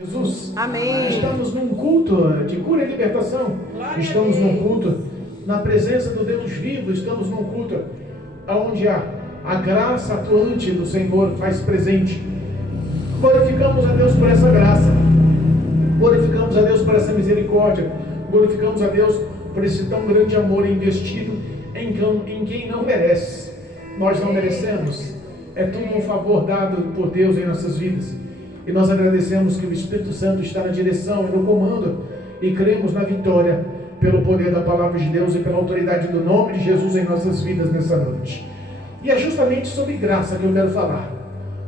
Jesus. Amém. Estamos num culto de cura e libertação. Estamos num culto na presença do Deus vivo. Estamos num culto onde a graça atuante do Senhor faz presente. Glorificamos a Deus por essa graça. Glorificamos a Deus por essa misericórdia. Glorificamos a Deus por esse tão grande amor investido em quem não merece. Nós não merecemos. É tudo um favor dado por Deus em nossas vidas. E nós agradecemos que o Espírito Santo está na direção e no comando. E cremos na vitória pelo poder da palavra de Deus e pela autoridade do nome de Jesus em nossas vidas nessa noite. E é justamente sobre graça que eu quero falar.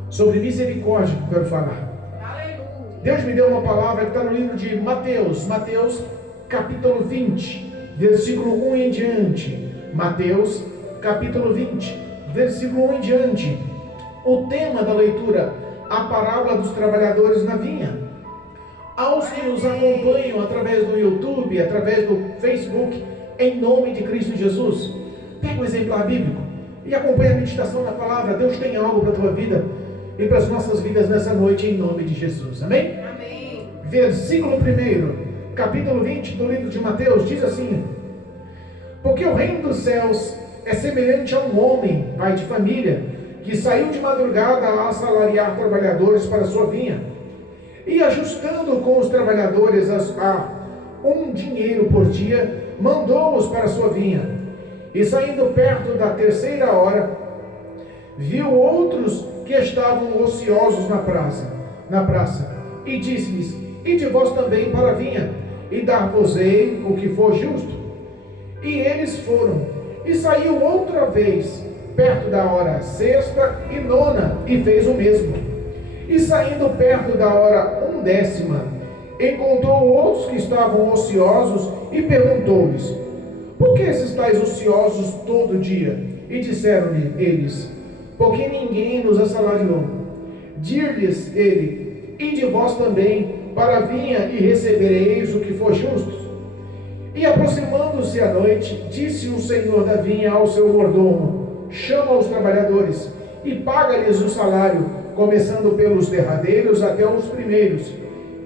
Sobre misericórdia que eu quero falar. Aleluia. Deus me deu uma palavra que está no livro de Mateus. Mateus capítulo 20, versículo 1 em diante. Mateus capítulo 20, versículo 1 em diante. O tema da leitura: a parábola dos trabalhadores na vinha. Aos que nos acompanham através do YouTube, através do Facebook, em nome de Cristo Jesus, pega um exemplar bíblico e acompanha a meditação da palavra. Deus tem algo para a tua vida e para as nossas vidas nessa noite, em nome de Jesus. Amém? Amém. Versículo 1, capítulo 20 do livro de Mateus, diz assim: porque o reino dos céus é semelhante a um homem, pai de família, que saiu de madrugada a assalariar trabalhadores para sua vinha, e ajustando com os trabalhadores a um dinheiro por dia, mandou-os para sua vinha. E saindo perto da terceira hora, viu outros que estavam ociosos na praça, e disse-lhes: ide vós também para a vinha, e dar-vos-ei o que for justo. E eles foram. E saiu outra vez, perto da hora sexta e nona, e fez o mesmo. E saindo perto da hora 10ª, encontrou outros que estavam ociosos, e perguntou-lhes: por que estáis ociosos todo dia? E disseram-lhe eles: porque ninguém nos assalariou. Dir-lhes ele: ide vós também para a vinha, e recebereis o que for justo. E aproximando-se a noite, disse o senhor da vinha ao seu mordomo: chama os trabalhadores e paga-lhes o salário, começando pelos derradeiros até os primeiros.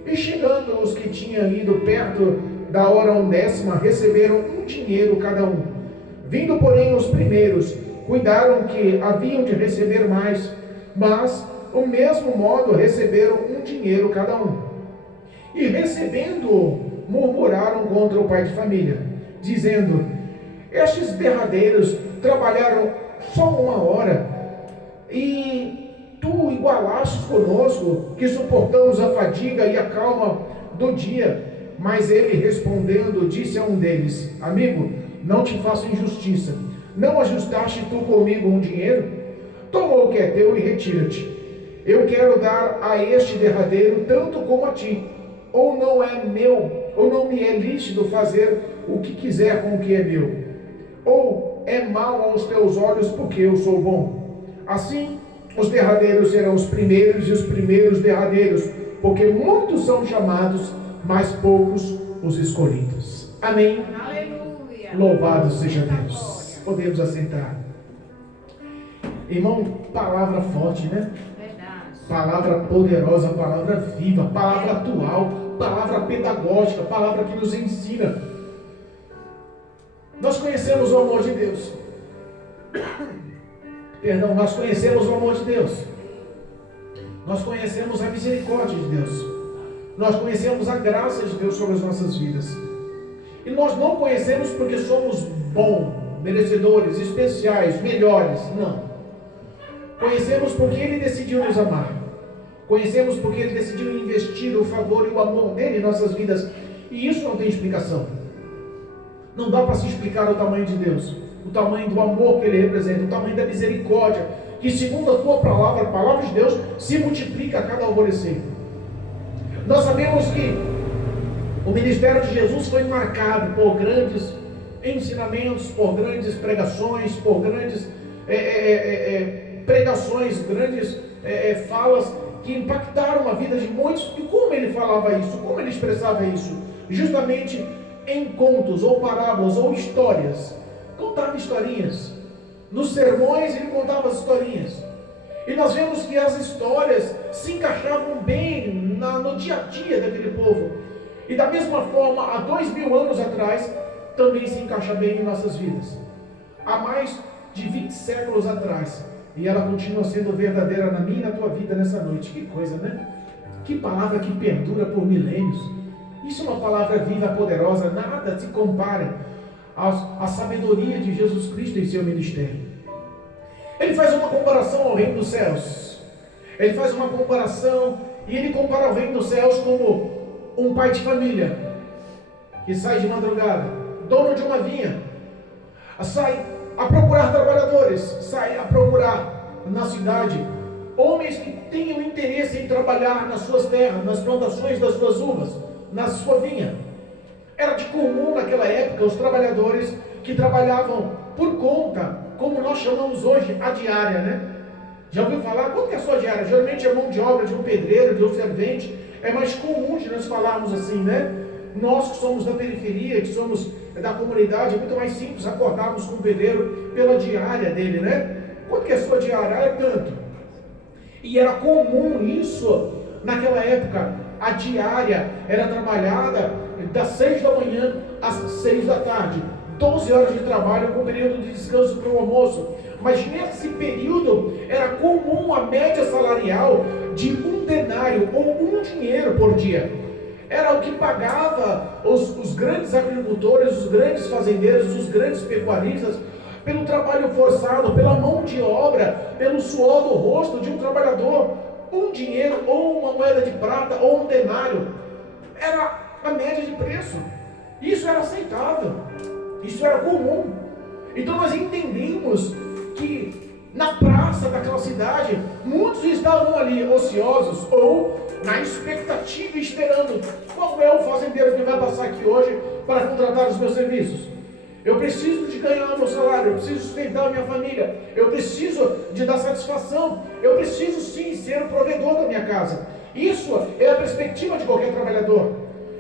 E chegando os que tinham ido perto da hora 10ª, receberam um dinheiro cada um. Vindo, porém, os primeiros, cuidaram que haviam de receber mais, mas, do mesmo modo, receberam um dinheiro cada um. E recebendo-o, murmuraram contra o pai de família, dizendo: estes derradeiros trabalharam só 1 hora, e tu igualastes conosco, que suportamos a fadiga e a calma do dia. Mas ele, respondendo, disse a um deles: amigo, não te faço injustiça. Não ajustaste tu comigo um dinheiro? Toma o que é teu e retira-te. Eu quero dar a este derradeiro tanto como a ti. Ou não é meu, ou não me é lícito fazer o que quiser com o que é meu? Ou é mal aos teus olhos porque eu sou bom? Assim, os derradeiros serão os primeiros, e os primeiros derradeiros, porque muitos são chamados, mas poucos os escolhidos. Amém? Aleluia. Louvado seja Deus. Podemos assentar. Irmão, palavra forte, né? Verdade. Palavra poderosa, palavra viva, palavra atual, palavra pedagógica, palavra que nos ensina. Nós conhecemos o amor de Deus. Perdão, nós conhecemos o amor de Deus. Nós conhecemos a misericórdia de Deus. Nós conhecemos a graça de Deus sobre as nossas vidas. E nós não conhecemos porque somos bons, merecedores, especiais, melhores. Não. Conhecemos porque Ele decidiu nos amar. Conhecemos porque Ele decidiu investir o favor e o amor dele em nossas vidas. E isso não tem explicação. Não dá para se explicar o tamanho de Deus, o tamanho do amor que Ele representa, o tamanho da misericórdia, que segundo a tua palavra, a palavra de Deus, se multiplica a cada alvorecer. Nós sabemos que o ministério de Jesus foi marcado por grandes ensinamentos, por grandes pregações, por grandes pregações, grandes falas que impactaram a vida de muitos. E como ele falava isso? Como ele expressava isso? Justamente em contos, ou parábolas, ou histórias. Contava historinhas. Nos sermões ele contava as historinhas. E nós vemos que as histórias se encaixavam bem no dia a dia daquele povo. E da mesma forma, há 2000 anos atrás, também se encaixa bem em nossas vidas. Há mais de 20 séculos atrás, e ela continua sendo verdadeira na minha e na tua vida nessa noite. Que coisa, né? Que palavra que perdura por milênios. Isso é uma palavra viva, poderosa. Nada se compara à sabedoria de Jesus Cristo em seu ministério. Ele faz uma comparação ao reino dos céus. Ele faz uma comparação, e ele compara o reino dos céus como um pai de família que sai de madrugada, dono de uma vinha, sai a procurar trabalhadores, sai a procurar na cidade homens que tenham interesse em trabalhar nas suas terras, nas plantações das suas uvas, na sua vinha. Era de comum naquela época os trabalhadores que trabalhavam por conta, como nós chamamos hoje, a diária, né? Já ouviu falar? Quanto que é a sua diária? Geralmente é mão de obra de um pedreiro, de um servente. É mais comum de nós falarmos assim, né? Nós que somos da periferia, que somos da comunidade, é muito mais simples acordarmos com o pedreiro pela diária dele, né? Quanto que é a sua diária? É tanto. E era comum isso naquela época. A diária era trabalhada das 6 da manhã às 6 da tarde. 12 horas de trabalho com período de descanso para o almoço. Mas nesse período era comum a média salarial de 1 denário ou 1 dinheiro por dia. Era o que pagava os grandes agricultores, os grandes fazendeiros, os grandes pecuaristas, pelo trabalho forçado, pela mão de obra, pelo suor do rosto de um trabalhador. 1 dinheiro, ou uma moeda de prata, ou 1 denário. Era a média de preço. Isso era aceitável. Isso era comum. Então nós entendemos que na praça daquela cidade, muitos estavam ali ociosos ou na expectativa, esperando qual é o fazendeiro que vai passar aqui hoje para contratar os meus serviços. Eu preciso de ganhar o meu salário, eu preciso sustentar a minha família, eu preciso de dar satisfação, eu preciso sim ser o provedor da minha casa. Isso é a perspectiva de qualquer trabalhador.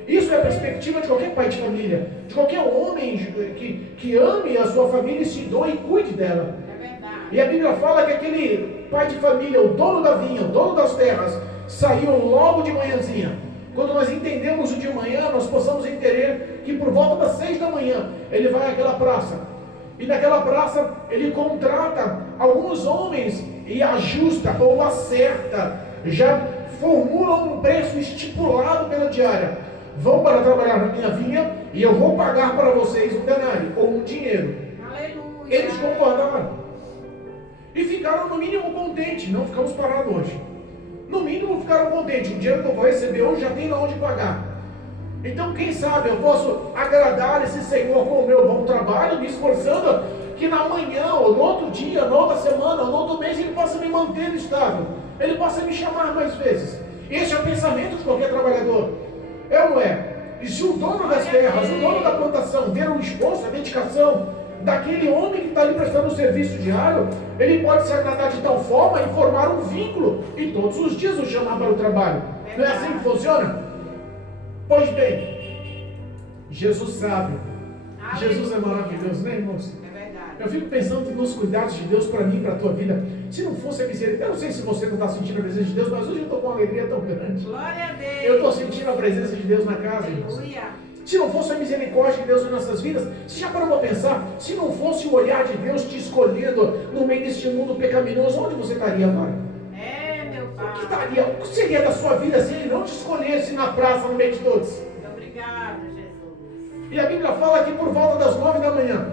Isso é a perspectiva de qualquer pai de família, de qualquer homem que ame a sua família e se doe e cuide dela. É verdade. E a Bíblia fala que aquele pai de família, o dono da vinha, o dono das terras, saiu logo de manhãzinha. Quando nós entendemos o de manhã, nós possamos entender que por volta das 6 da manhã, ele vai àquela praça. E naquela praça, ele contrata alguns homens e ajusta ou acerta, já formula um preço estipulado pela diária. Vão para trabalhar na minha vinha e eu vou pagar para vocês 1 denário ou 1 dinheiro. Aleluia. Eles concordaram. E ficaram no mínimo contentes. Não ficamos parados hoje. No mínimo ficaram contentes. O dinheiro que eu vou receber hoje já tem onde pagar. Então quem sabe eu posso agradar esse Senhor com o meu bom trabalho, me esforçando, que na manhã, ou no outro dia, na outra semana, ou no outro mês, ele possa me manter estável. Ele possa me chamar mais vezes. Esse é o pensamento de qualquer trabalhador. É ou não é? E se o dono das terras, o dono da plantação, ver o esforço, a dedicação daquele homem que está ali prestando o serviço diário, ele pode se agradar de tal forma e formar um vínculo e todos os dias o chamar para o trabalho. Não é assim que funciona? Pois bem, Jesus sabe. Jesus é maravilhoso, né, irmãos? É verdade. Eu fico pensando nos cuidados de Deus para mim, para a tua vida. Se não fosse a misericórdia, eu não sei se você não está sentindo a presença de Deus, mas hoje eu estou com uma alegria tão grande. Glória a Deus. Eu estou sentindo a presença de Deus na casa, irmãos. Aleluia. Se não fosse a misericórdia de Deus nas nossas vidas, você já parou para pensar? Se não fosse o olhar de Deus te escolhendo no meio deste mundo pecaminoso, onde você estaria agora? É, meu Pai. O que seria da sua vida se Ele não te escolhesse na praça no meio de todos? Muito obrigado, Jesus. E a Bíblia fala que por volta das 9 da manhã,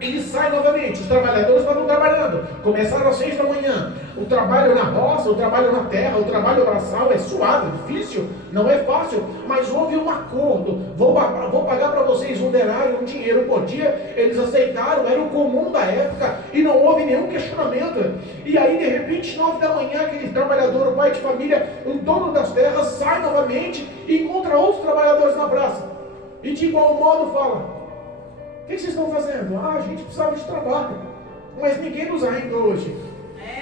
ele sai novamente. Os trabalhadores estavam trabalhando. Começaram às 6 da manhã. O trabalho na roça, o trabalho na terra, o trabalho braçal é suado, difícil, não é fácil. Mas houve um acordo. Vou pagar para vocês 1 denário, 1 dinheiro por dia. Eles aceitaram, era o comum da época e não houve nenhum questionamento. E aí, de repente, 9 da manhã, aquele trabalhador, o pai de família, o dono das terras, sai novamente e encontra outros trabalhadores na praça. E de igual modo fala: o que vocês estão fazendo? A gente precisava de trabalho, mas ninguém nos arrendou hoje.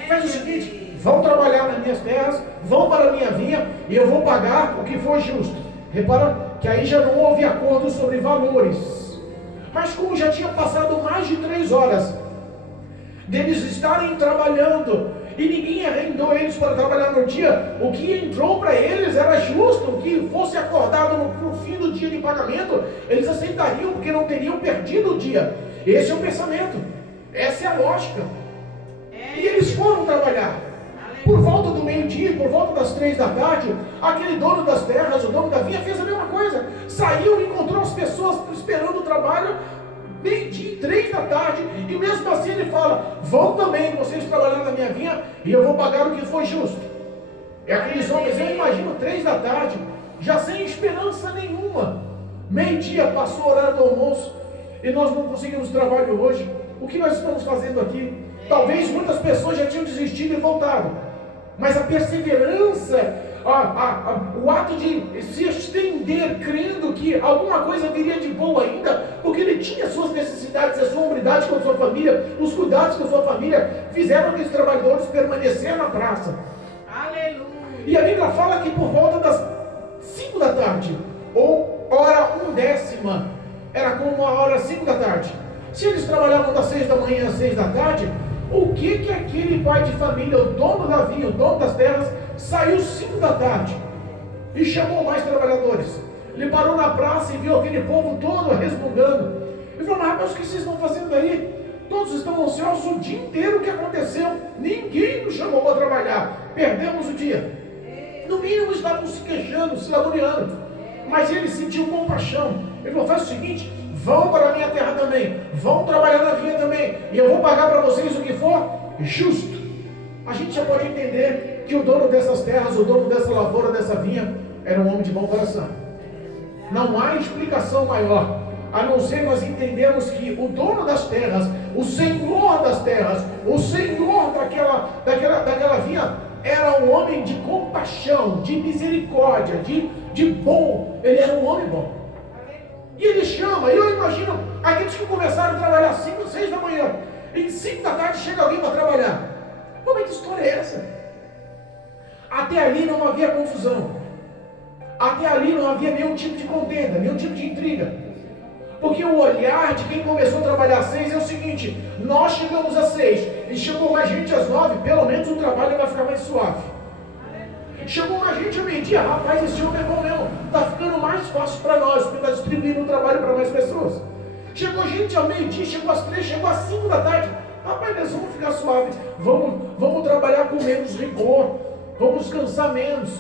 Faz o seguinte: vão trabalhar nas minhas terras, vão para a minha vinha e eu vou pagar o que for justo. Repara que aí já não houve acordo sobre valores. Mas como já tinha passado mais de 3 horas deles estarem trabalhando e ninguém arrendou eles para trabalhar no dia. O que entrou para eles era justo, que fosse acordado no fim do dia de pagamento, eles aceitariam, porque não teriam perdido o dia. Esse é o pensamento, essa é a lógica. E eles foram trabalhar. Por volta do meio-dia, por volta das 3 da tarde, aquele dono das terras, o dono da vinha, fez a mesma coisa. Saiu e encontrou as pessoas esperando o trabalho, meio-dia, 3 da tarde, e mesmo assim ele fala: vão também vocês trabalhar na minha vinha, e eu vou pagar o que for justo. E aqueles homens, eu imagino, 3 da tarde, já sem esperança nenhuma. Meio-dia, passou o horário do almoço, e nós não conseguimos trabalho hoje. O que nós estamos fazendo aqui? Talvez muitas pessoas já tinham desistido e voltado, mas a perseverança, o ato de se estender, crendo que alguma coisa viria de boa ainda, porque ele tinha suas necessidades, a sua unidade com a sua família, os cuidados com a sua família, fizeram aqueles trabalhadores permanecer na praça. Aleluia. E a Bíblia fala que por volta das 5 da tarde, ou hora 1/10, era como a hora 5 da tarde. Se eles trabalhavam das 6 da manhã às 6 da tarde, o que aquele pai de família, o dono da vinha, o dono das terras, saiu 5 da tarde e chamou mais trabalhadores? Ele parou na praça e viu aquele povo todo resmungando. Ele falou: mas rapaz, o que vocês estão fazendo aí? Todos estão ansiosos o dia inteiro. O que aconteceu? Ninguém nos chamou para trabalhar, perdemos o dia. No mínimo estavam se queixando, se laboreando, mas ele sentiu compaixão. Ele falou: faz o seguinte, vão para a minha terra também, vão trabalhar na vinha também, e eu vou pagar para vocês o que for justo. A gente já pode entender que o dono dessas terras, o dono dessa lavoura, dessa vinha, era um homem de bom coração. Não há explicação maior, a não ser nós entendemos que o dono das terras, o senhor das terras, o senhor daquela vinha, era um homem de compaixão, de misericórdia, de bom. Ele era um homem bom. E ele chama, eu imagino aqueles que começaram a trabalhar 5, 6 da manhã, em 5 da tarde chega alguém para trabalhar. Como é que história é essa? Até ali não havia confusão, até ali não havia nenhum tipo de contenda, nenhum tipo de intriga, porque o olhar de quem começou a trabalhar às 6 é o seguinte: nós chegamos às 6 e chegou mais gente às 9, pelo menos o trabalho vai ficar mais suave. Chegou mais gente ao meio-dia, rapaz, esse homem é bom mesmo, está ficando mais fácil para nós, porque está distribuindo o trabalho para mais pessoas. Chegou gente ao meio-dia, chegou às 3, chegou às 5 da tarde, rapaz, nós vamos ficar suave, vamos trabalhar com menos rigor, vamos descansar menos.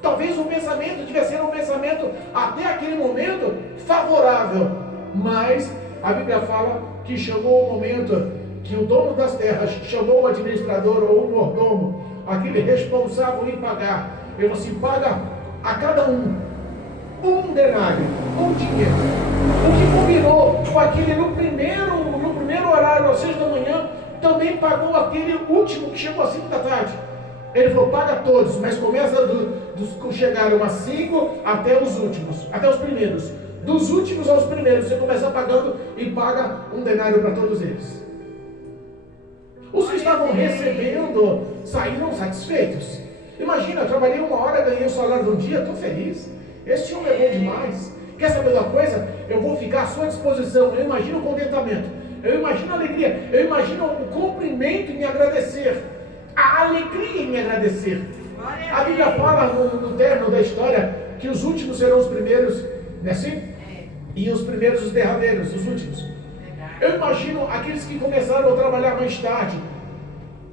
Talvez o pensamento devia ser um pensamento, até aquele momento, favorável, mas a Bíblia fala que chegou o momento que o dono das terras chamou o administrador ou o mordomo, aquele responsável em pagar. Ele falou assim: paga a cada um denário, dinheiro. O que combinou com aquele no primeiro horário, às 6 da manhã, também pagou aquele último que chegou às 5 da tarde. Ele falou: paga todos, mas começa dos que chegaram às 5 até os últimos, até os primeiros. Dos últimos aos primeiros, você começa pagando e paga um denário para todos eles. Os que estavam recebendo saíram satisfeitos. Imagina, eu trabalhei 1 hora, ganhei o salário de um dia, estou feliz. Esse homem é bom demais. Quer saber de uma coisa? Eu vou ficar à sua disposição. Eu imagino o contentamento, eu imagino a alegria, eu imagino o cumprimento em me agradecer, a alegria em me agradecer. A Bíblia fala no término da história que os últimos serão os primeiros, não é assim? E os primeiros os derradeiros, os últimos. Eu imagino aqueles que começaram a trabalhar mais tarde.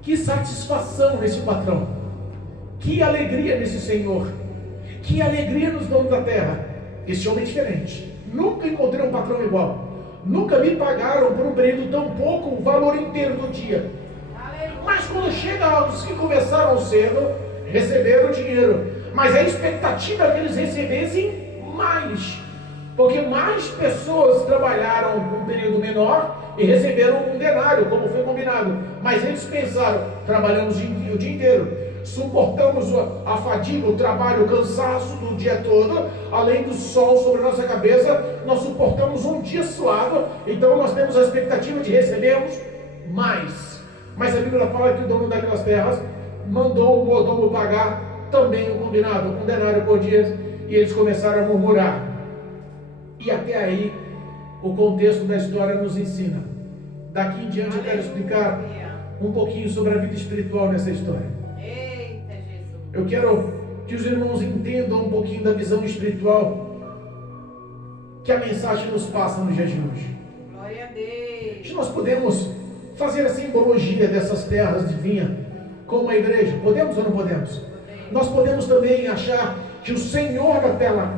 Que satisfação nesse patrão, que alegria nesse Senhor, que alegria nos donos da terra. Esse homem é diferente. Nunca encontrei um patrão igual. Nunca me pagaram por um período tão pouco o valor inteiro do dia. Mas quando chega os que começaram cedo, receberam o dinheiro, mas a expectativa é que eles recebessem mais, porque mais pessoas trabalharam um período menor e receberam um denário, como foi combinado. Mas eles pensaram: trabalhamos o dia inteiro, suportamos a fadiga, o trabalho, o cansaço do dia todo, além do sol sobre a nossa cabeça, nós suportamos um dia suado, então nós temos a expectativa de recebermos mais. Mas a Bíblia fala que o dono daquelas terras mandou o mordomo pagar também o combinado, um denário por dia, e eles começaram a murmurar. E até aí o contexto da história nos ensina. Daqui em diante eu quero explicar um pouquinho sobre a vida espiritual nessa história. Eita, Jesus. Eu quero que os irmãos entendam um pouquinho da visão espiritual que a mensagem nos passa no dia de hoje. Glória a Deus. Nós podemos fazer a simbologia dessas terras de vinha como a igreja? Podemos ou não podemos? Nós podemos também achar que o Senhor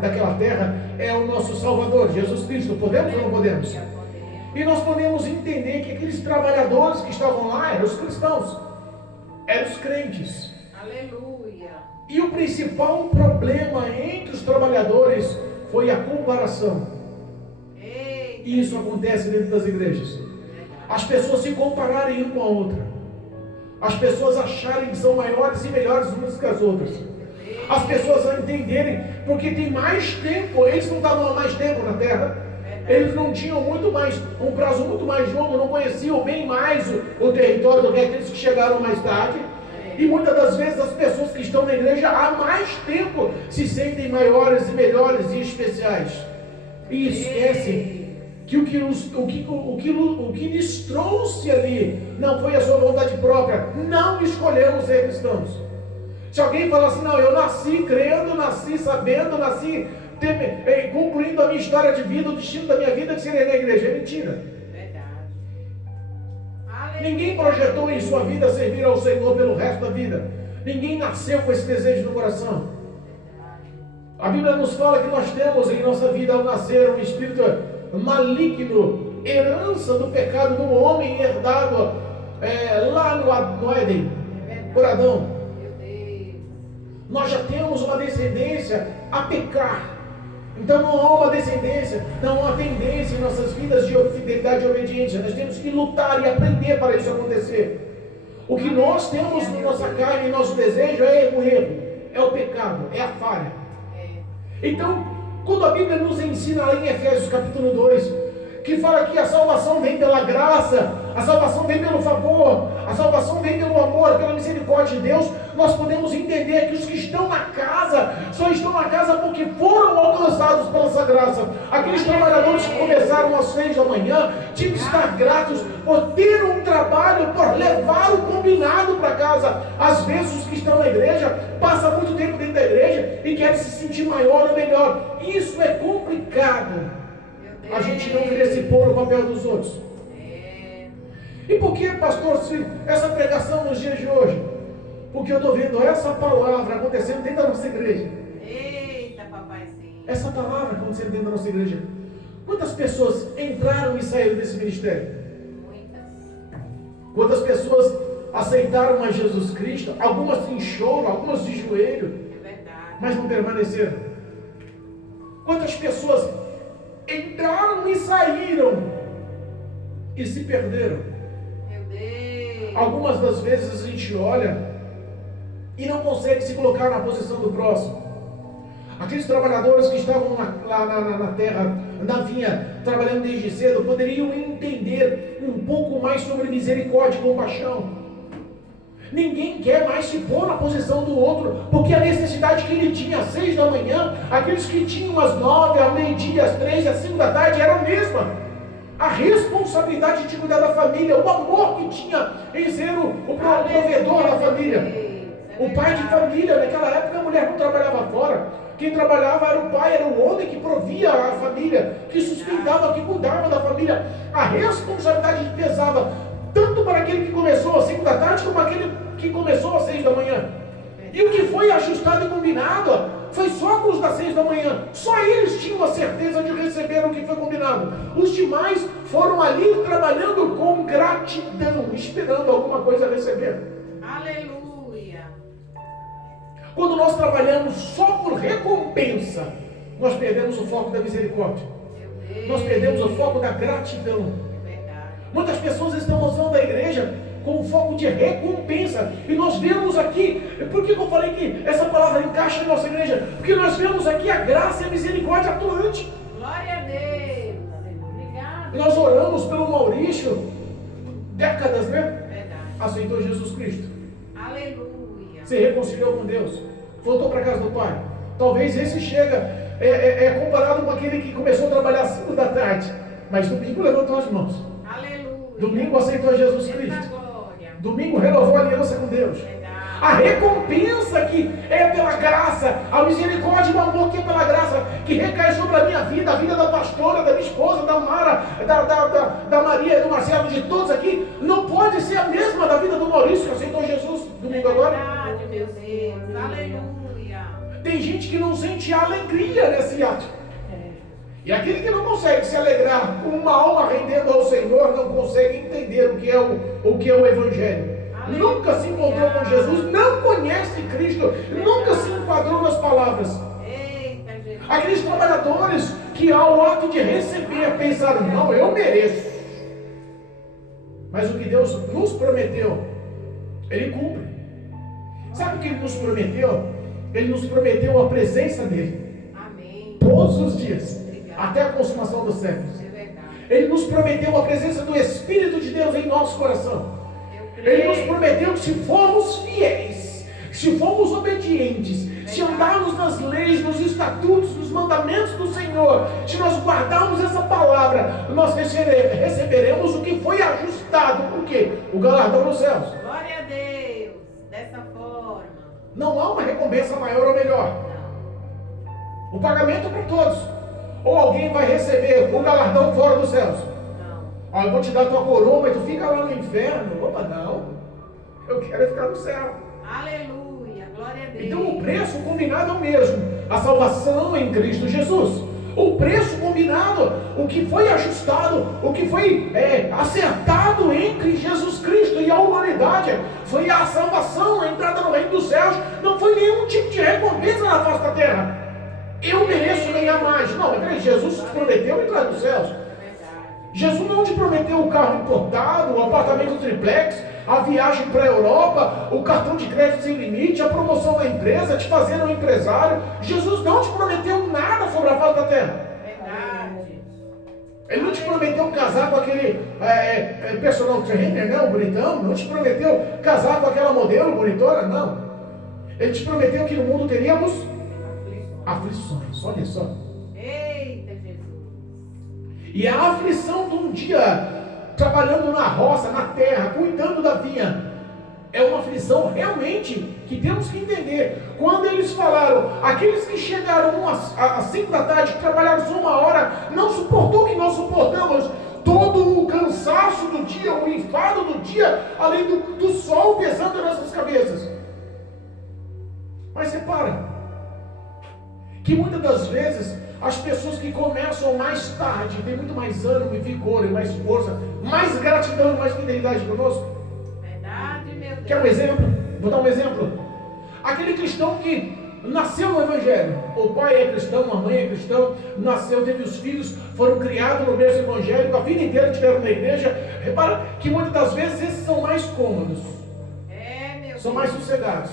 daquela terra é o nosso Salvador, Jesus Cristo. Podemos ou não podemos? E nós podemos entender que aqueles trabalhadores que estavam lá eram os cristãos, eram os crentes. Aleluia. E o principal problema entre os trabalhadores foi a comparação. Eita. E isso acontece dentro das igrejas. As pessoas se compararem uma com a outra. As pessoas acharem que são maiores e melhores umas que as outras. As pessoas não entenderem, porque tem mais tempo, eles não estavam há mais tempo na terra, eles não tinham um prazo muito mais longo, não conheciam bem mais o território do que aqueles que chegaram mais tarde. E muitas das vezes as pessoas que estão na igreja há mais tempo se sentem maiores e melhores e especiais. E esquecem que o que lhes trouxe ali não foi a sua vontade própria. Não escolhemos ser cristãos. Se alguém fala assim, não, eu nasci crendo, nasci sabendo, nasci concluindo a minha história de vida, o destino da minha vida que seria na igreja, é mentira. Ninguém projetou em sua vida servir ao Senhor pelo resto da vida. Ninguém nasceu com esse desejo no coração. A Bíblia nos fala que nós temos em nossa vida ao nascer um espírito maligno, herança do pecado do homem herdado lá no Éden, por Adão. Nós já temos uma descendência a pecar. Então não há uma descendência, não há uma tendência em nossas vidas de fidelidade e obediência. Nós temos que lutar e aprender para isso acontecer. O que nós temos na nossa carne, nosso desejo é o erro, é o pecado, é a falha. Então, quando a Bíblia nos ensina lá em Efésios capítulo 2, que fala que a salvação vem pela graça, a salvação vem pelo favor, a salvação vem pelo amor, pela misericórdia de Deus, nós podemos entender que os que estão na casa, só estão na casa porque foram alcançados pela essa graça. Aqueles trabalhadores que começaram às 6 da manhã, tinham que estar gratos por ter um trabalho, por levar o combinado para casa. Às vezes os que estão na igreja, passam muito tempo dentro da igreja e querem se sentir maior ou melhor. Isso é complicado. A gente não querer se pôr no papel dos outros. E por que, pastor, essa pregação nos dias de hoje? Porque eu estou vendo essa palavra acontecendo dentro da nossa igreja. Eita, papaizinho. Essa palavra acontecendo dentro da nossa igreja. Quantas pessoas entraram e saíram desse ministério? Muitas. Quantas pessoas aceitaram a Jesus Cristo? Algumas em choro, algumas de joelho. É verdade. Mas não permaneceram. Quantas pessoas entraram e saíram e se perderam? Meu Deus. Algumas das vezes a gente olha e não consegue se colocar na posição do próximo. Aqueles trabalhadores que estavam lá na terra, na vinha, trabalhando desde cedo, poderiam entender um pouco mais sobre misericórdia e compaixão. Ninguém quer mais se pôr na posição do outro, porque a necessidade que ele tinha às 6 da manhã, aqueles que tinham às 9, ao meio-dia, às 3, às 5 da tarde, era a mesma. A responsabilidade de cuidar da família, o amor que tinha em ser o provedor da família. O pai de família, naquela época a mulher não trabalhava fora. Quem trabalhava era o pai, era o homem que provia a família, que sustentava, que cuidava da família. A responsabilidade pesava tanto para aquele que começou às 5 da tarde, como aquele que começou às 6 da manhã. E o que foi ajustado e combinado foi só com os das 6 da manhã. Só eles tinham a certeza de receber o que foi combinado. Os demais foram ali trabalhando com gratidão, esperando alguma coisa a receber. Aleluia. Quando nós trabalhamos só por recompensa, nós perdemos o foco da misericórdia. Nós perdemos o foco da gratidão. Muitas pessoas estão usando a igreja com o foco de recompensa. E nós vemos aqui, por que eu falei que essa palavra encaixa na nossa igreja? Porque nós vemos aqui a graça e a misericórdia atuante. Glória a Deus. Obrigado. Nós oramos pelo Maurício, décadas, né? Verdade. Aceitou Jesus Cristo. Aleluia. Se reconciliou com Deus. Voltou para a casa do Pai. Talvez esse chega, comparado com aquele que começou a trabalhar às 5 da tarde. Mas domingo levantou as mãos. Aleluia. Domingo aceitou Jesus Cristo. Glória. Domingo renovou a aliança com Deus. A recompensa que é pela graça, a misericórdia e o amor que é pela graça, que recai sobre a minha vida, a vida da pastora, da minha esposa, da Mara, da Maria, do Marcelo, de todos aqui, não pode ser a mesma da vida do Maurício, que aceitou Jesus domingo agora. Verdade, meu Deus. Aleluia. Tem gente que não sente alegria nesse ato. E aquele que não consegue se alegrar com uma alma rendendo ao Senhor, não consegue entender o que é o Evangelho. Nunca se encontrou com Jesus, não conhece Cristo, nunca se enquadrou nas palavras. Aqueles trabalhadores que ao ato de receber pensaram, não, eu mereço. Mas o que Deus nos prometeu, Ele cumpre. Sabe o que Ele nos prometeu? Ele nos prometeu a presença dEle. Amém. Todos os dias, até a consumação dos séculos. Ele nos prometeu a presença do Espírito de Deus em nosso coração. Ele nos prometeu que se formos fiéis, se formos obedientes, se andarmos nas leis, nos estatutos, nos mandamentos do Senhor, se nós guardarmos essa palavra, nós receberemos o que foi ajustado. Por quê? O galardão nos céus. Glória a Deus. Dessa forma. Não há uma recompensa maior ou melhor. O pagamento é para todos. Ou alguém vai receber o galardão fora dos céus. Eu vou te dar tua coroa, mas tu fica lá no inferno. Opa, não. Eu quero ficar no céu. Aleluia, glória a Deus. Então o preço combinado é o mesmo. A salvação em Cristo Jesus. O preço combinado, o que foi ajustado, o que foi acertado entre Jesus Cristo e a humanidade, foi a salvação, a entrada no reino dos céus. Não foi nenhum tipo de recompensa na face da terra. Eu mereço ganhar mais. Não, mas Jesus te prometeu entrar nos céus. Jesus não te prometeu o carro importado, o apartamento triplex, a viagem para a Europa, o cartão de crédito sem limite, a promoção da empresa, te fazendo um empresário. Jesus não te prometeu nada sobre a face da terra. Verdade. Ele não te prometeu casar com aquele personal trainer, não, bonitão. Não te prometeu casar com aquela modelo bonitona, não. Ele te prometeu que no mundo teríamos aflições. Olha só. Eita, Jesus. E a aflição de um dia trabalhando na roça, na terra, cuidando da vinha, é uma aflição realmente que temos que entender. Quando eles falaram, aqueles que chegaram às 5 da tarde, que trabalharam só 1 hora, não suportou o que nós suportamos, todo o cansaço do dia, o enfado do dia, além do sol pesando nas nossas cabeças. Mas repara, que muitas das vezes as pessoas que começam mais tarde têm muito mais ânimo e vigor e mais força, mais gratidão e mais fidelidade conosco. Verdade, meu Deus. Quer um exemplo? Vou dar um exemplo. Aquele cristão que nasceu no Evangelho, o pai é cristão, a mãe é cristão, nasceu, teve os filhos, foram criados no berço evangélico, a vida inteira estiveram na igreja. Repara que muitas das vezes esses são mais cômodos, são mais sossegados.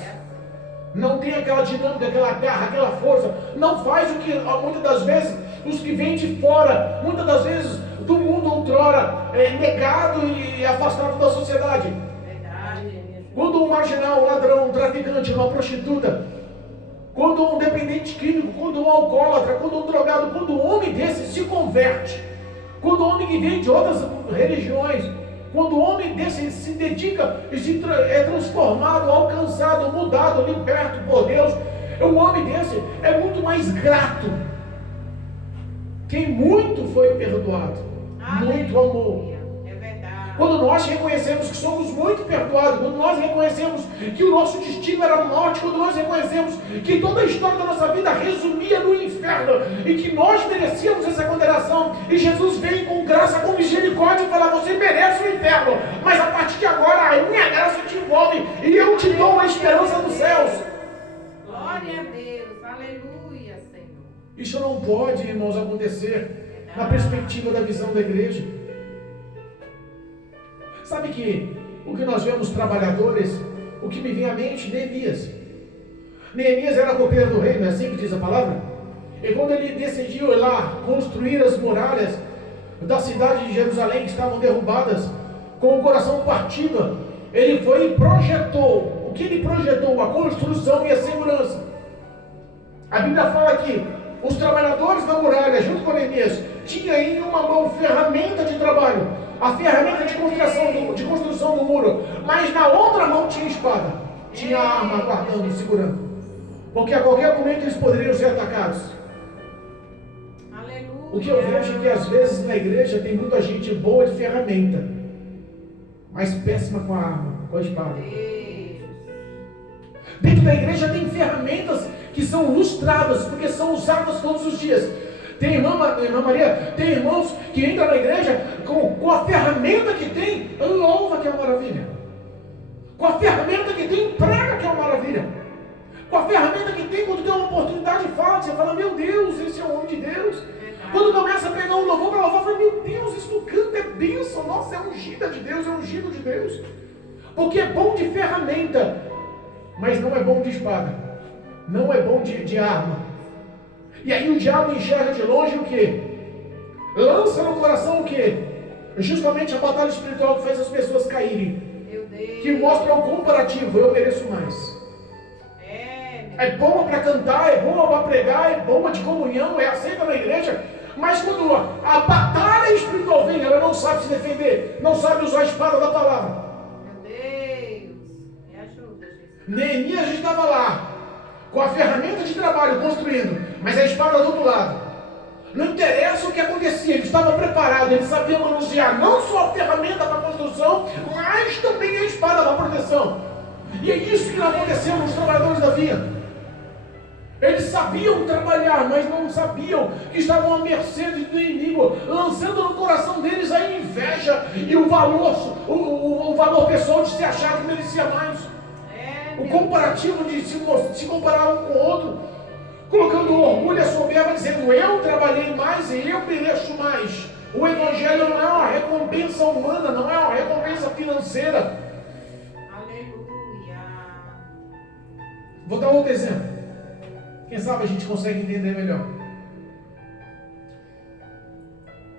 Não tem aquela dinâmica, aquela garra, aquela força. Não faz o que muitas das vezes os que vêm de fora, muitas das vezes do mundo outrora, negado e afastado da sociedade. Verdade. Quando um marginal, um ladrão, um traficante, uma prostituta, quando um dependente químico, quando um alcoólatra, quando um drogado, quando um homem desse se converte, quando um homem que vem de outras religiões, quando o homem desse se dedica e é transformado, alcançado, mudado, liberto por Deus, um homem desse é muito mais grato. Quem muito foi perdoado, muito amor. É verdade. Quando nós reconhecemos que somos muito perdoados, quando nós reconhecemos que o nosso destino era a morte, quando nós reconhecemos que toda a história da nossa vida resumia no inferno e que nós merecíamos essa condenação, e Jesus veio com graça, com misericórdia e fala: você merece o inferno, mas a partir de agora a minha graça te envolve e eu te dou uma esperança nos céus. Glória a Deus, aleluia, Senhor. Isso não pode, irmãos, acontecer na perspectiva da visão da igreja. Sabe que o que nós vemos trabalhadores, o que me vem à mente, Neemias. Neemias era copeiro do rei, não é assim que diz a palavra? E quando ele decidiu ir lá construir as muralhas da cidade de Jerusalém, que estavam derrubadas, com o coração partido, ele foi e projetou. O que ele projetou? A construção e a segurança. A Bíblia fala que os trabalhadores da muralha, junto com Neemias, tinham em uma mão ferramenta de trabalho, a ferramenta de construção do muro, mas na outra mão tinha espada, tinha arma guardando, segurando, porque a qualquer momento eles poderiam ser atacados. Aleluia. O que eu vejo é que às vezes na igreja tem muita gente boa de ferramenta, mas péssima com a arma, com a espada. Dentro da igreja tem ferramentas que são lustradas, porque são usadas todos os dias. Tem irmã Maria, tem irmãos que entram na igreja com a ferramenta que tem, louva que é uma maravilha. Com a ferramenta que tem, prega que é uma maravilha. Com a ferramenta que tem, quando tem uma oportunidade, fala, você fala, meu Deus, esse é o homem de Deus. Quando começa a pegar um louvor para louvar, fala, meu Deus, isso no canto é bênção, nossa, é ungida de Deus, é ungido de Deus. Porque é bom de ferramenta, mas não é bom de espada, não é bom de arma. E aí o diabo enxerga de longe o que? Lança no coração o que? Justamente a batalha espiritual que faz as pessoas caírem, que mostra o comparativo, eu mereço mais. É boa para cantar, é boa para pregar, é boa de comunhão, é aceita na igreja, mas quando a batalha espiritual vem, ela não sabe se defender, não sabe usar a espada da palavra. Meu Deus, me ajuda, Jesus. Neemias estava lá, com a ferramenta de trabalho construindo, mas a espada do outro lado. Não interessa o que acontecia, ele estava preparado, ele sabia manusear não só a ferramenta para a construção, mas também a espada para a proteção. E é isso que não aconteceu nos trabalhadores da vinha. Eles sabiam trabalhar, mas não sabiam que estavam à mercê do inimigo, lançando no coração deles a inveja e o valor pessoal de se achar que merecia mais. O comparativo de se comparar um com o outro, colocando o orgulho e a soberba, dizendo, eu trabalhei mais e eu mereço mais. O evangelho não é uma recompensa humana, não é uma recompensa financeira. Aleluia. Vou dar outro exemplo. Quem sabe a gente consegue entender melhor.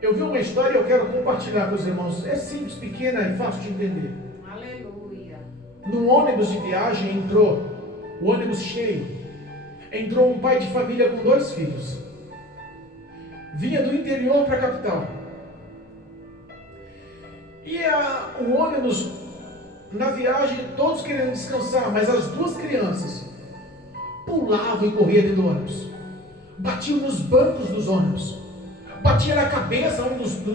Eu vi uma história e eu quero compartilhar com os irmãos. É simples, pequena e fácil de entender. Aleluia. Num ônibus de viagem entrou, o ônibus cheio, entrou um pai de família com 2 filhos. Vinha do interior para a capital. E o ônibus, na viagem, todos querendo descansar, mas as 2 crianças pulavam e corriam dentro do ônibus, batiam nos bancos dos ônibus, batiam na cabeça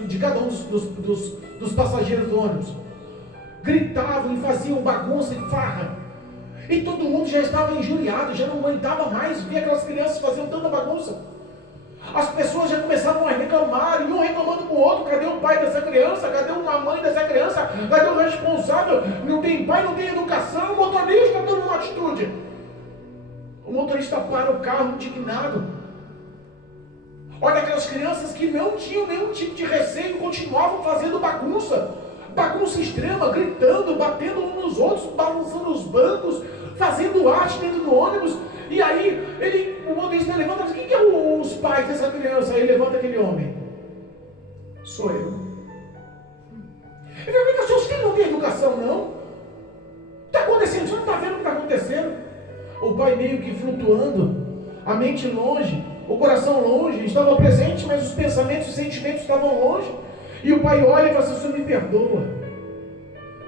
de cada um dos passageiros do ônibus, gritavam e faziam bagunça e farra, e todo mundo já estava injuriado, já não aguentava mais ver aquelas crianças fazendo tanta bagunça. As pessoas já começavam a reclamar, e um reclamando com o outro, cadê o pai dessa criança, cadê a mãe dessa criança, cadê o responsável, não tem pai, não tem educação, o motorista toma uma atitude. O motorista para o carro indignado. Olha aquelas crianças que não tinham nenhum tipo de receio, continuavam fazendo bagunça extrema, gritando, batendo uns nos outros, balançando os bancos, fazendo arte dentro do ônibus. E aí o motorista levanta e diz, quem que é os pais dessa criança? Aí levanta aquele homem. Sou eu. Ele fala, seus filhos não têm educação, não? Está acontecendo, você não está vendo o que está acontecendo? O pai meio que flutuando, a mente longe, o coração longe, estava presente, mas os pensamentos e os sentimentos estavam longe. E o pai olha e fala assim, me perdoa.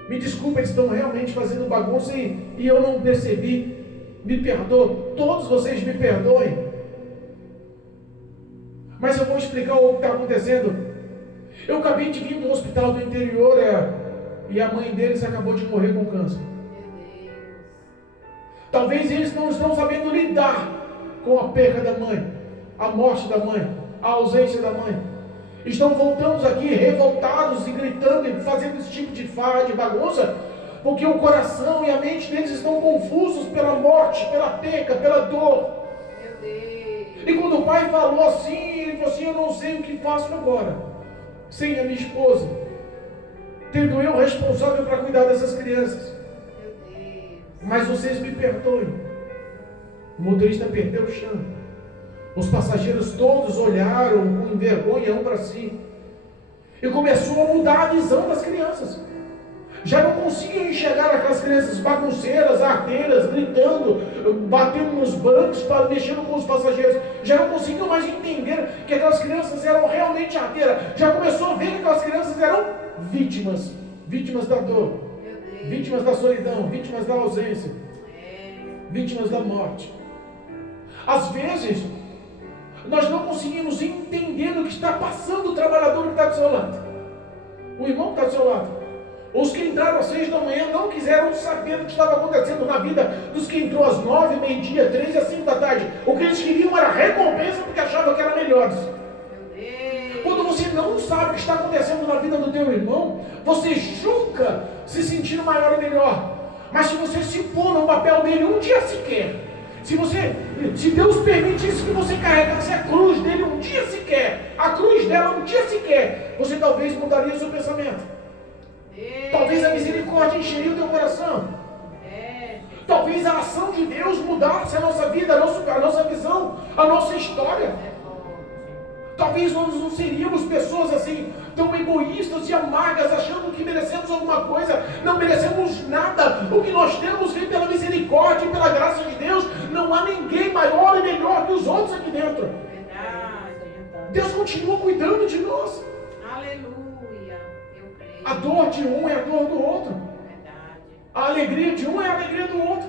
Me desculpa, eles estão realmente fazendo bagunça e eu não percebi. Me perdoa, todos vocês me perdoem. Mas eu vou explicar o que está acontecendo. Eu acabei de vir do hospital do interior e a mãe deles acabou de morrer com câncer. Talvez eles não estão sabendo lidar com a perda da mãe, a morte da mãe, a ausência da mãe. Estão voltando aqui revoltados e gritando e fazendo esse tipo de farra, de bagunça, porque o coração e a mente deles estão confusos pela morte, pela perca, pela dor. Meu Deus. E quando o pai falou assim, ele falou assim, eu não sei o que faço agora, sem a minha esposa, tendo eu responsável para cuidar dessas crianças. Mas vocês me perdoem. O motorista perdeu o chão. Os passageiros todos olharam com vergonha um para si. E começou a mudar a visão das crianças. Já não conseguiam enxergar aquelas crianças bagunceiras, arteiras, gritando, batendo nos bancos, mexendo com os passageiros. Já não conseguiam mais entender que aquelas crianças eram realmente arteiras. Já começou a ver que aquelas crianças eram vítimas. Vítimas da dor, vítimas da solidão, vítimas da ausência, vítimas da morte. Às vezes, nós não conseguimos entender o que está passando o trabalhador que está do seu lado, o irmão que está do seu lado. Os que entraram às 6 da manhã não quiseram saber o que estava acontecendo na vida dos que entrou às 9, meio-dia, 3 e às 5 da tarde. O que eles queriam era recompensa porque achavam que eram melhores. Quando você não sabe o que está acontecendo na vida do teu irmão, você julga se sentir maior ou melhor. Mas se você se pôr no papel dele um dia sequer, se Deus permitisse que você carregasse a cruz dele um dia sequer, a cruz dela um dia sequer, você talvez mudaria o seu pensamento. Talvez a misericórdia encheria o teu coração. Talvez a ação de Deus mudasse a nossa vida, a nossa visão, a nossa história. Talvez nós não seríamos pessoas assim, tão egoístas e amargas, achando que merecemos alguma coisa. Não merecemos nada. O que nós temos vem pela misericórdia e pela graça de Deus. Não há ninguém maior e melhor que os outros aqui dentro. Deus continua cuidando de nós. Aleluia. Eu creio. A dor de um é a dor do outro. A alegria de um é a alegria do outro.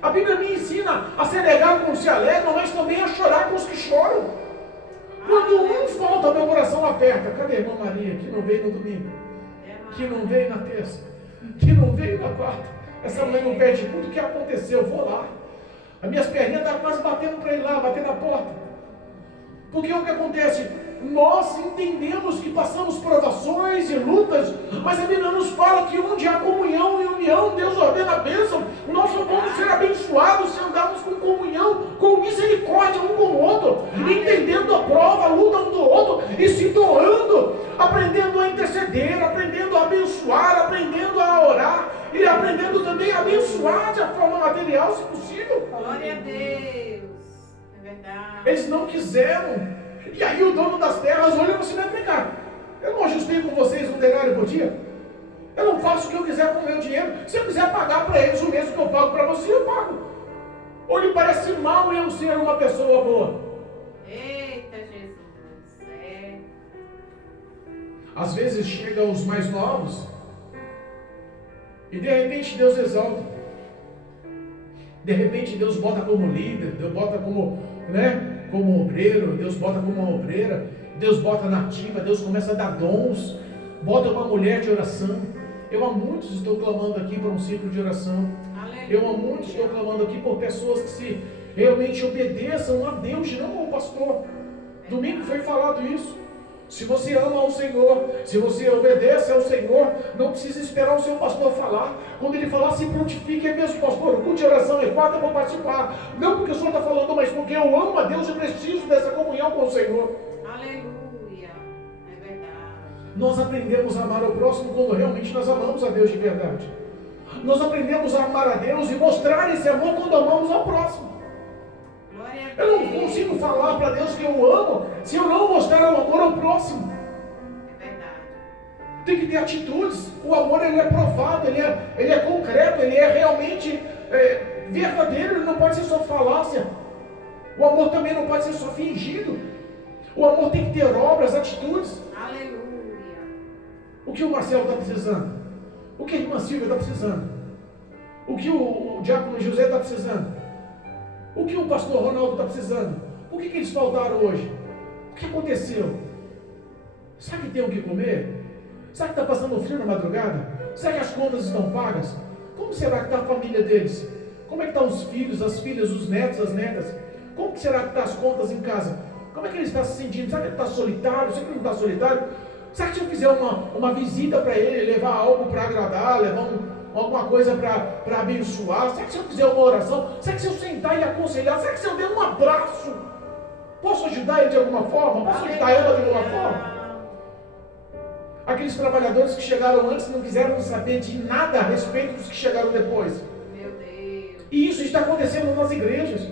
A Bíblia me ensina a se alegrar com os que se alegram, mas também a chorar com os que choram. Quando um falta, meu coração aperta. Cadê a irmã Maria, que não veio no domingo? Que não veio na terça? Que não veio na quarta? Essa mãe não pede tudo o que aconteceu. Eu vou lá. As minhas perninhas estavam quase batendo para ir lá, bater na porta. Porque o que acontece? Nós entendemos que passamos provações e lutas, mas a Bíblia nos fala que onde há comunhão e união, Deus ordena a bênção. Nós só vamos ser abençoados se andarmos com comunhão, com misericórdia um com o outro, entendendo a prova, a luta um do outro e se doando, aprendendo a interceder, aprendendo a abençoar, aprendendo a orar e aprendendo também a abençoar de forma material, se possível. Glória a Deus. É verdade. Eles não quiseram. E aí o dono das terras olha você vai brincar. Eu não ajustei com vocês um denário por dia. Eu não faço o que eu quiser com o meu dinheiro. Se eu quiser pagar para eles o mesmo que eu pago para você, eu pago. Ou lhe parece mal eu ser uma pessoa boa? Eita Jesus. Às vezes chegam os mais novos e de repente Deus exalta. De repente Deus bota como líder, Deus bota como, como obreiro, Deus bota como uma obreira, Deus bota na ativa, Deus começa a dar dons, bota uma mulher de oração. Eu há muitos estou clamando aqui por um ciclo de oração. Eu há muitos estou clamando aqui por pessoas que se realmente obedeçam a Deus e não ao pastor. Domingo foi falado isso. Se você ama ao Senhor, se você obedece ao Senhor, não precisa esperar o seu pastor falar. Quando ele falar, se prontifique, é mesmo, pastor, o culto de oração é 4, eu vou participar. Não porque o Senhor está falando, mas porque eu amo a Deus e preciso dessa comunhão com o Senhor. Aleluia, é verdade. Nós aprendemos a amar o próximo quando realmente nós amamos a Deus de verdade. Nós aprendemos a amar a Deus e mostrar esse amor quando amamos ao próximo. Eu não consigo falar para Deus que eu amo se eu não mostrar o amor ao próximo. É verdade. Tem que ter atitudes. O amor ele é provado, ele é concreto, ele é realmente verdadeiro, ele não pode ser só falácia. O amor também não pode ser só fingido. O amor tem que ter obras, atitudes. Aleluia. O que o Marcelo está precisando? O que a irmã Silvia está precisando? O que o diácono José está precisando? O que o pastor Ronaldo está precisando? Por que eles faltaram hoje? O que aconteceu? Será que tem o que comer? Será que está passando frio na madrugada? Será que as contas estão pagas? Como será que está a família deles? Como é que estão os filhos, as filhas, os netos, as netas? Como que será que estão as contas em casa? Como é que ele está se sentindo? Será que ele está solitário? Será que ele não está solitário? Será que se eu fizer uma visita para ele, levar algo para agradar, levar alguma coisa para abençoar? Será que se eu fizer uma oração? Será que se eu sentar e aconselhar? Será que se eu der um abraço, posso ajudar ele de alguma forma? Posso ajudar ela de alguma forma? Aqueles trabalhadores que chegaram antes não quiseram saber de nada a respeito dos que chegaram depois. Meu Deus. E isso está acontecendo nas igrejas.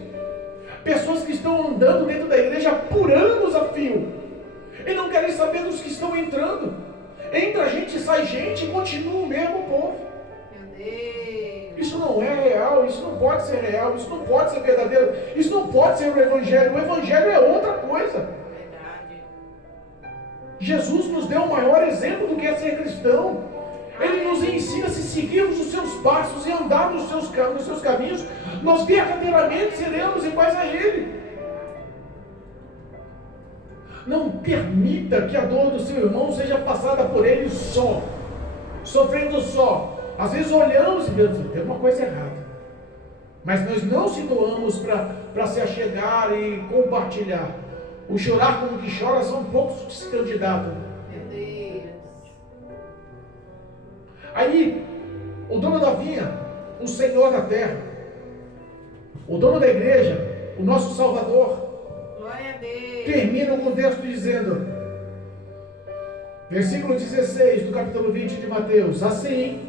Pessoas que estão andando dentro da igreja por anos a fio e não querem saber dos que estão entrando. Entra gente, sai gente e continua o mesmo povo. Deus. Isso não é real, isso não pode ser real, isso não pode ser verdadeiro, isso não pode ser o Evangelho. O Evangelho é outra coisa. Verdade. Jesus nos deu o maior exemplo do que é ser cristão. Ele nos ensina, se seguirmos os seus passos e andarmos nos seus caminhos, nós verdadeiramente seremos iguais a Ele. Não permita que a dor do seu irmão seja passada por ele só, sofrendo só. Às vezes olhamos e vemos, tem uma coisa errada, mas nós não se doamos para se achegar e compartilhar. O chorar como que chora são poucos que se candidatam. Meu Deus. Aí, o dono da vinha, o Senhor da terra, o dono da igreja, o nosso Salvador, Glória a Deus. termina o contexto dizendo, versículo 16 do capítulo 20 de Mateus: assim,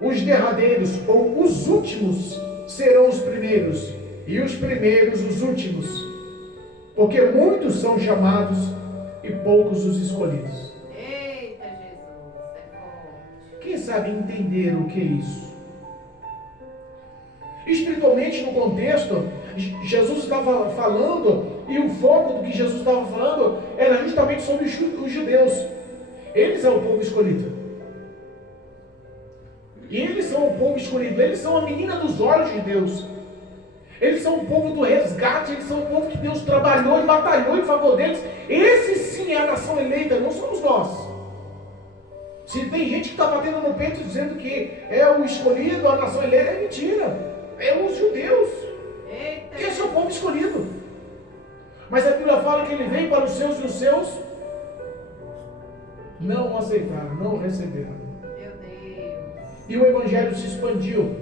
os derradeiros ou os últimos serão os primeiros, e os primeiros os últimos, porque muitos são chamados e poucos os escolhidos. Eita, Jesus, é forte. Quem sabe entender o que é isso? Espiritualmente, no contexto, Jesus estava falando, e o foco do que Jesus estava falando era justamente sobre os judeus. Eles são o povo escolhido. E eles são o povo escolhido, eles são a menina dos olhos de Deus. Eles são o povo do resgate, eles são o povo que Deus trabalhou e batalhou em favor deles. Esse sim é a nação eleita, não somos nós. Se tem gente que está batendo no peito dizendo que é o escolhido, a nação eleita, é mentira. É os judeus. Eita. Esse é o povo escolhido. Mas a Bíblia fala que ele veio para os seus e os seus não o aceitaram, não o receberam. Meu Deus. E o Evangelho se expandiu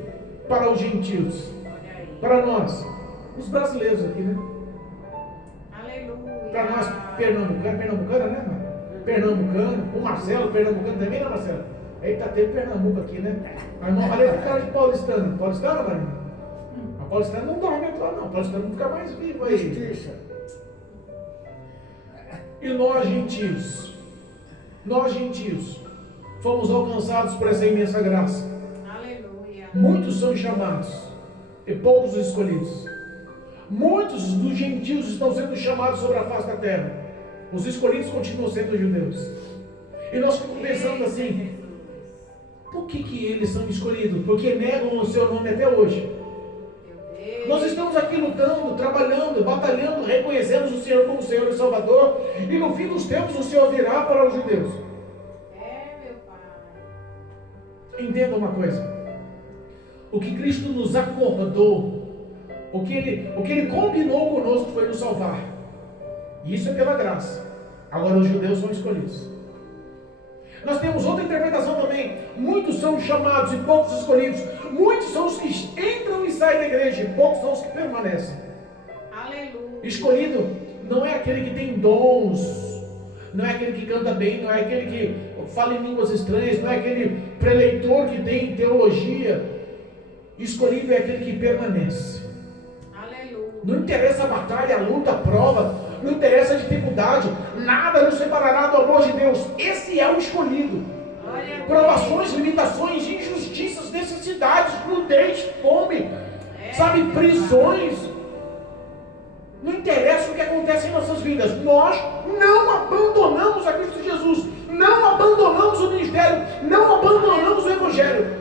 para os gentios, Olha aí. para nós, os brasileiros aqui, né? Aleluia. Para nós, pernambucana, né, mano? Pernambucano, o Marcelo, pernambucano também, né, Marcelo? Eita, teve Pernambuco aqui, né? A irmã Maria tem cara de paulistano. Paulistano, Maria? A paulistana não dorme atual, não. A paulistana fica mais vivo aí. Justiça. E nós, gentios, fomos alcançados por essa imensa graça. Aleluia. Muitos são chamados e poucos os escolhidos. Muitos dos gentios estão sendo chamados sobre a face da terra. Os escolhidos continuam sendo os judeus. E nós ficamos pensando assim, por que eles são escolhidos? Porque negam o seu nome até hoje. Nós estamos aqui lutando, trabalhando, batalhando, reconhecemos o Senhor como Senhor e Salvador, e no fim dos tempos o Senhor virá para os judeus. É, meu Pai. Entenda uma coisa, o que Cristo nos acordou, o que Ele combinou conosco foi nos salvar, e isso é pela graça. Agora os judeus são escolhidos. Nós temos outra interpretação também, muitos são chamados e poucos escolhidos. Muitos são os que entram e saem da igreja, e poucos são os que permanecem. Aleluia. Escolhido não é aquele que tem dons, não é aquele que canta bem, não é aquele que fala em línguas estranhas, não é aquele preleitor que tem teologia. Escolhido é aquele que permanece. Aleluia. Não interessa a batalha, a luta, a prova, não interessa a dificuldade, nada nos separará do amor de Deus. Esse é o escolhido. Glória a Deus. Provações, limitações, injustiças, necessidades, nudez, fome, sabe, prisões. Não interessa o que acontece em nossas vidas, nós não abandonamos a Cristo Jesus, não abandonamos o ministério, não abandonamos o Evangelho.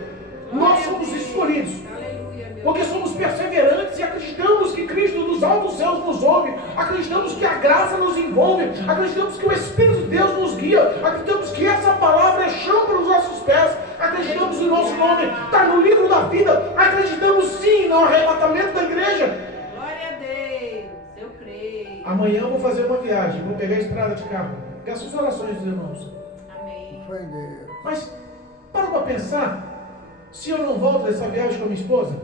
Nós somos escolhidos, Aleluia, meu porque somos perseverantes e acreditamos que Cristo dos altos céus nos ouve, acreditamos que a graça nos envolve, acreditamos que o Espírito de Deus nos guia, acreditamos que essa palavra é chão para os nossos pés, acreditamos que o nosso nome está no livro da vida, acreditamos sim no arrebatamento da igreja. Glória a Deus. Eu creio. Amanhã eu vou fazer uma viagem, vou pegar a estrada de carro. Peço as orações dos irmãos. Amém. Foi em Deus. Mas, para pensar, se eu não volto dessa viagem com a minha esposa,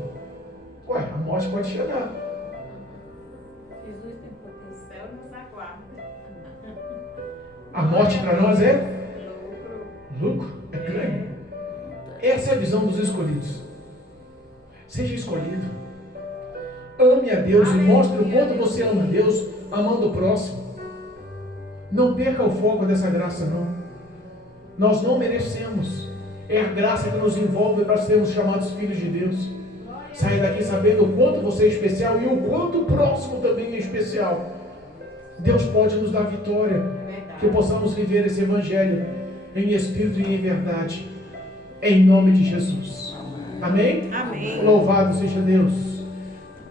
ué, a morte pode chegar. Jesus tem potencial, nos aguarda. A morte para nós é Lucro. lucro, é ganho. Essa é a visão dos escolhidos. Seja escolhido. Ame a Deus e mostre o quanto você ama a Deus, amando o próximo. Não perca o foco dessa graça, não. Nós não merecemos. É a graça que nos envolve para sermos chamados filhos de Deus. Saia daqui sabendo o quanto você é especial e o quanto o próximo também é especial. Deus pode nos dar vitória. Que possamos viver esse evangelho em espírito e em verdade. Em nome de Jesus. Amém? Amém. Louvado seja Deus.